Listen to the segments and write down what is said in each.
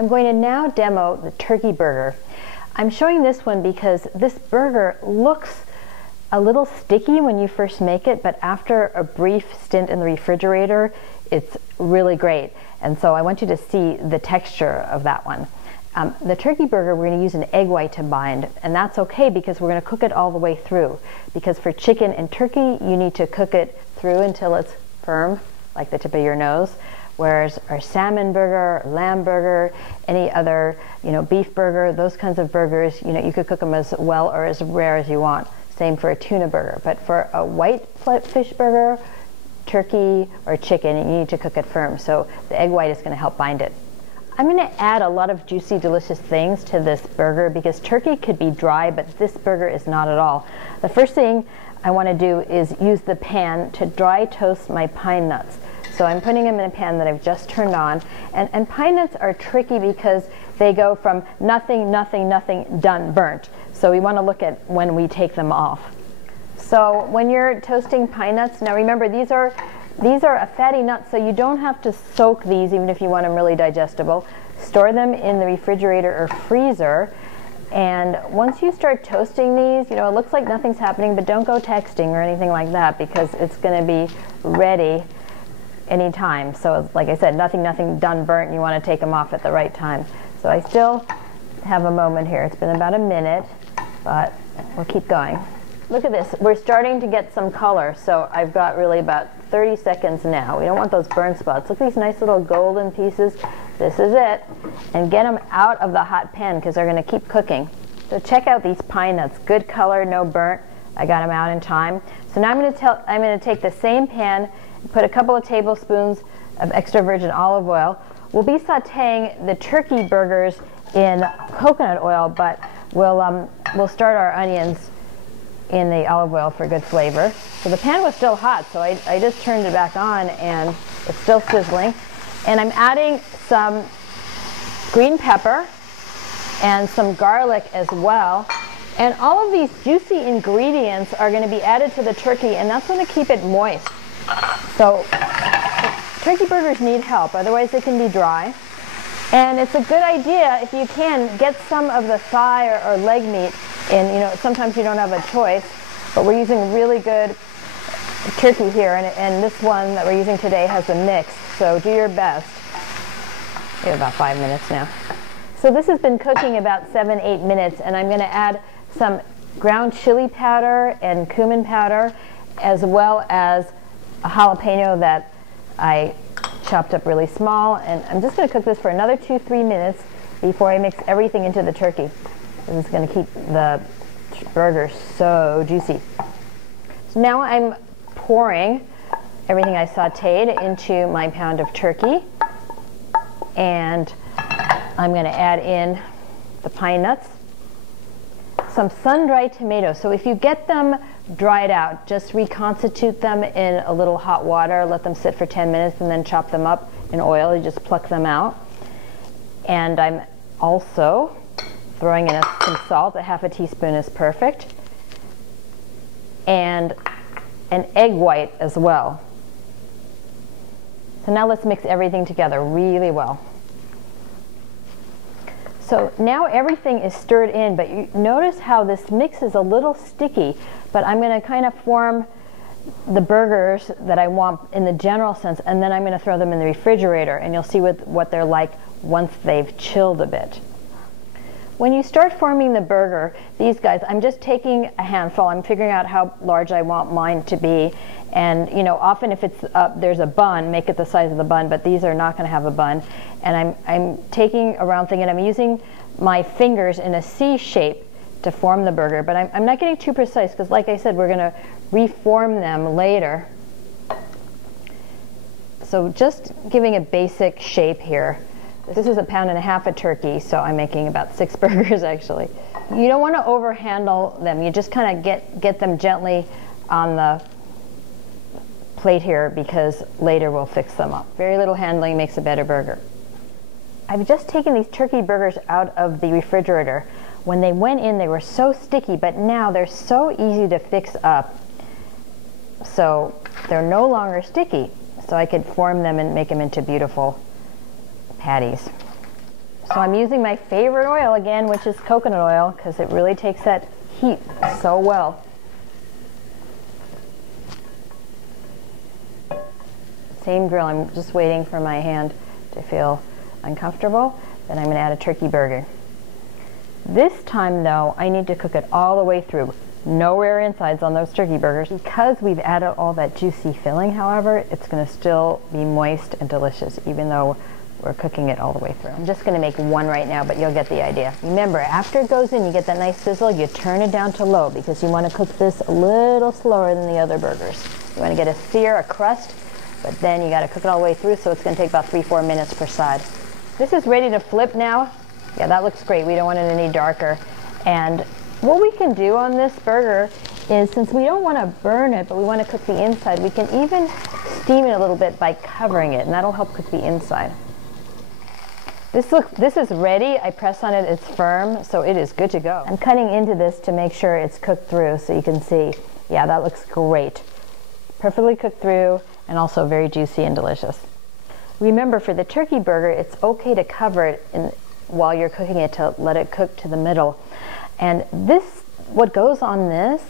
I'm going to now demo the turkey burger. I'm showing this one because this burger looks a little sticky when you first make it, but after a brief stint in the refrigerator, it's really great. And so I want you to see the texture of that one. The turkey burger, we're going to use an egg white to bind, and that's okay because we're going to cook it all the way through. Because for chicken and turkey, you need to cook it through until it's firm, like the tip of your nose. Whereas our salmon burger, lamb burger, any other, beef burger, those kinds of burgers, you could cook them as well or as rare as you want. Same for a tuna burger. But for a white fish burger, turkey or chicken, you need to cook it firm. So the egg white is going to help bind it. I'm going to add a lot of juicy, delicious things to this burger because turkey could be dry, but this burger is not at all. The first thing I want to do is use the pan to dry toast my pine nuts. So I'm putting them in a pan that I've just turned on. And pine nuts are tricky because they go from nothing, nothing, nothing, done, burnt. So we want to look at when we take them off. So when you're toasting pine nuts, now remember these are a fatty nut, so you don't have to soak these even if you want them really digestible. Store them in the refrigerator or freezer. And once you start toasting these, it looks like nothing's happening, but don't go texting or anything like that because it's going to be ready anytime. So like I said, nothing, nothing, done, burnt. You want to take them off at the right time. So I still have a moment here. It's been about a minute, but we'll keep going. Look at this. We're starting to get some color. So I've got really about 30 seconds now. We don't want those burn spots. Look at these nice little golden pieces. This is it. And get them out of the hot pan because they're going to keep cooking. So check out these pine nuts. Good color, no burnt. I got them out in time. So now I'm going to take the same pan, put a couple of tablespoons of extra virgin olive oil. We'll be sauteing the turkey burgers in coconut oil, but we'll start our onions in the olive oil for good flavor. So the pan was still hot, so I just turned it back on and it's still sizzling. And I'm adding some green pepper and some garlic as well. And all of these juicy ingredients are going to be added to the turkey, and that's going to keep it moist. So turkey burgers need help, otherwise they can be dry. And it's a good idea, if you can, get some of the thigh or leg meat in. Sometimes you don't have a choice, but we're using really good turkey here, and this one that we're using today has a mix, so do your best. We have about 5 minutes now. So this has been cooking about 7-8 minutes, and I'm going to add some ground chili powder and cumin powder, as well as a jalapeno that I chopped up really small, and I'm just going to cook this for another 2-3 minutes before I mix everything into the turkey. This is going to keep the burger so juicy. So now I'm pouring everything I sauteed into my pound of turkey, and I'm going to add in the pine nuts, some sun-dried tomatoes. So if you get them dried out, just reconstitute them in a little hot water, let them sit for 10 minutes, and then chop them up in oil. You just pluck them out. And I'm also throwing in some salt. A half a teaspoon is perfect. And an egg white as well. So now let's mix everything together really well. So now everything is stirred in, but you notice how this mix is a little sticky, but I'm going to kind of form the burgers that I want in the general sense, and then I'm going to throw them in the refrigerator, and you'll see what they're like once they've chilled a bit. When you start forming the burger, these guys, I'm just taking a handful. I'm figuring out how large I want mine to be. And often if it's there's a bun, make it the size of the bun, but these are not going to have a bun. And I'm taking a round thing, and I'm using my fingers in a C shape to form the burger. But I'm not getting too precise because, like I said, we're going to reform them later. So just giving a basic shape here. This is 1.5 pounds of turkey, so I'm making about 6 burgers actually. You don't want to overhandle them. You just kind of get them gently on the plate here because later we'll fix them up. Very little handling makes a better burger. I've just taken these turkey burgers out of the refrigerator. When they went in, they were so sticky, but now they're so easy to fix up. So they're no longer sticky. So I could form them and make them into beautiful patties. So I'm using my favorite oil again, which is coconut oil, because it really takes that heat so well. Same drill, I'm just waiting for my hand to feel uncomfortable. Then I'm going to add a turkey burger. This time though, I need to cook it all the way through. No rare insides on those turkey burgers. Because we've added all that juicy filling, however, it's going to still be moist and delicious, even though we're cooking it all the way through. I'm just going to make one right now, but you'll get the idea. Remember, after it goes in, you get that nice sizzle, you turn it down to low because you want to cook this a little slower than the other burgers. You want to get a sear, a crust, but then you got to cook it all the way through, so it's going to take about 3-4 minutes per side. This is ready to flip now. Yeah, that looks great. We don't want it any darker. And what we can do on this burger is, since we don't want to burn it, but we want to cook the inside, we can even steam it a little bit by covering it, and that'll help cook the inside. This is ready. I press on it, it's firm, so it is good to go. I'm cutting into this to make sure it's cooked through, so you can see, yeah, that looks great. Perfectly cooked through, and also very juicy and delicious. Remember, for the turkey burger, it's okay to cover it while you're cooking it, to let it cook to the middle. And what goes on this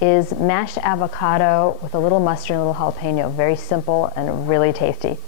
is mashed avocado with a little mustard and a little jalapeno. Very simple and really tasty.